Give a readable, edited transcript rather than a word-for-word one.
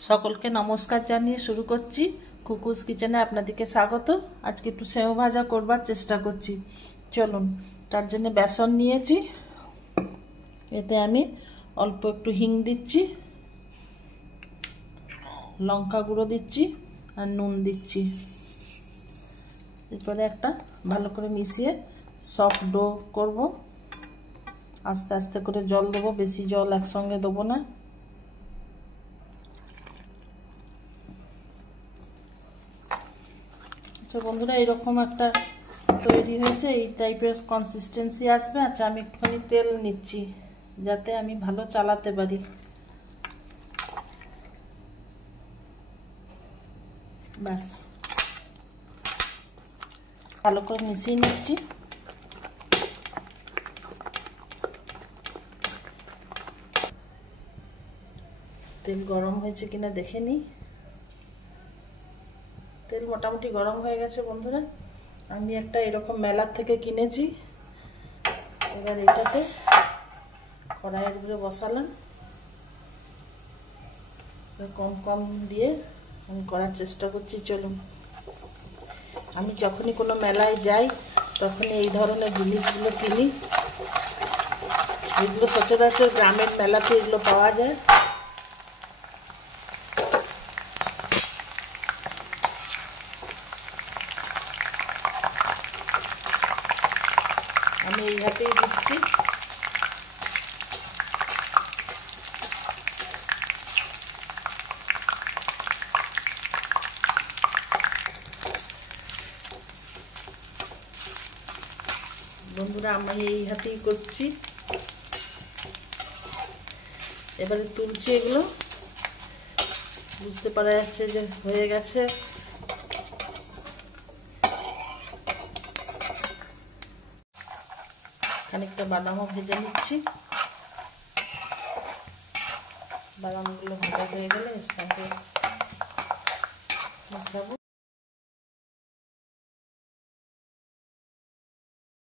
সকলকে নমস্কার জানিয়ে শুরু করছি কুকুস কিচেনে। আপনাদেরকে স্বাগত। আজকে একটু সেও ভাজা করবার চেষ্টা করছি। চলুন, তার জন্য বেসন নিয়েছি, এতে আমি অল্প একটু হিং দিচ্ছি, লঙ্কা গুঁড়ো দিচ্ছি আর নুন দিচ্ছি। এরপরে একটা ভালো করে মিশিয়ে সফট ডো করব। আস্তে আস্তে করে জল দেবো, বেশি জল একসঙ্গে দেবো না। আচ্ছা বন্ধুরা, এরকম একটা তৈরি হয়েছে, এই টাইপের কনসিস্টেন্সি আসবে। আচ্ছা, আমি একটুখানি তেল নিচ্ছি যাতে আমি ভালো চালাতে পারি। ব্যাস, ভালো করে মিশিয়ে নিচ্ছি। তেল গরম হয়েছে কিনা দেখে নিই। তেল মোটামুটি গরম হয়ে গেছে বন্ধুরা। আমি একটা এরকম মেলার থেকে কিনেছি। এবার এটাতে কড়াইয়ের উপরে বসালাম, কম কম দিয়ে আমি করার চেষ্টা করছি। চলুন, আমি যখনই কোনো মেলায় যাই তখনই এই ধরনের জিনিসগুলো কিনি। এগুলো সচরাচর গ্রামের মেলাতে এগুলো পাওয়া যায়। আমি এই হাতেই দিচ্ছি। বন্ধুরা, আমি এই হাতেই করছি। এবারে তুলছি এগুলো, বুঝতে পারা যাচ্ছে যে হয়ে গেছে। খানিকটা বাদামও ভেজে নিচ্ছি। বাদামগুলো ভাজা হয়ে গেলে এর সঙ্গে মিশাবো।